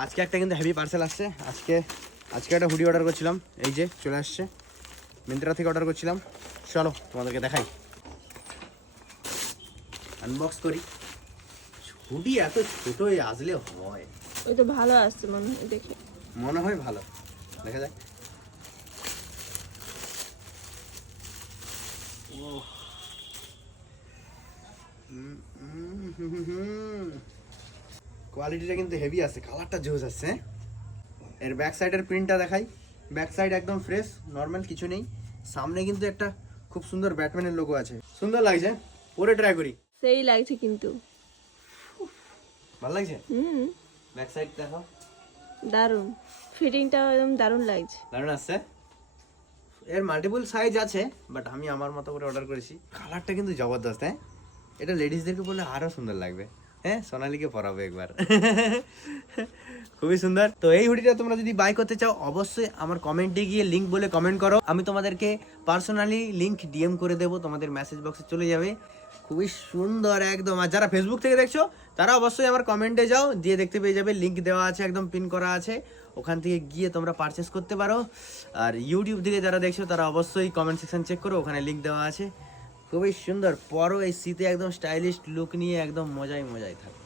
আজকে একটা কিন্তু হেভি পার্সেল আসছে। আজকে একটা হুডি অর্ডার করছিলাম, এই যে চলে আসছে। মিন্ত্রা থেকে অর্ডার করছিলাম। চলো তোমাদেরকে দেখাই, আনবক্স করি। হুডি এত ছোট আসলে হয়? ওই তো ভালো আসছে মনে হয়, দেখে মনে হয় ভালো, দেখা যায়। কোয়ালিটিটা কিন্তু হেভি আছে, কালারটা জোস আছে। এর ব্যাক সাইডের প্রিন্টটা দেখাই। ব্যাক সাইড একদম ফ্রেশ, নর্মাল কিছু নেই। সামনে কিন্তু একটা খুব সুন্দর ব্যাটম্যানের লোগো আছে, সুন্দর লাগছে। পরে ট্রাই করি, সেই লাগছে কিন্তু। ভালো লাগছে। ব্যাক সাইড দেখো, দারুণ ফিটিংটাও একদম দারুণ লাগছে। দারুণ আসছে। এর মাল্টিপল সাইজ আছে, বাট আমি আমার মতো করে অর্ডার করেছি। কালারটা কিন্তু জবরদস্ত। হ্যাঁ, এটা লেডিসদেরকে বললে আরো সুন্দর লাগবে। হ্যাঁ, সোনালীকে পরাবো একবার। খুবই সুন্দর। তো এই হুডিটা তোমরা যদি বাই করতে চাও, অবশ্যই আমার কমেন্টে গিয়ে লিংক বলে কমেন্ট করো। আমি তোমাদেরকে পার্সোনালি লিংক ডিএম করে দেবো, তোমাদের মেসেজ বক্সে চলে যাবে। খুবই সুন্দর একদম। আর যারা ফেসবুক থেকে দেখছো, তারা অবশ্যই আমার কমেন্টে যাও, দিয়ে দেখতে পেয়ে যাবে। লিংক দেওয়া আছে, একদম পিন করা আছে। ওখান থেকে গিয়ে তোমরা পারচেস করতে পারো। আর ইউটিউব থেকে যারা দেখছো, তারা অবশ্যই কমেন্ট সেকশন চেক করো, ওখানে লিংক দেওয়া আছে। খুবই সুন্দর। পরো এই শীতে একদম স্টাইলিশ লুক নিয়ে একদম মজাই থাকো।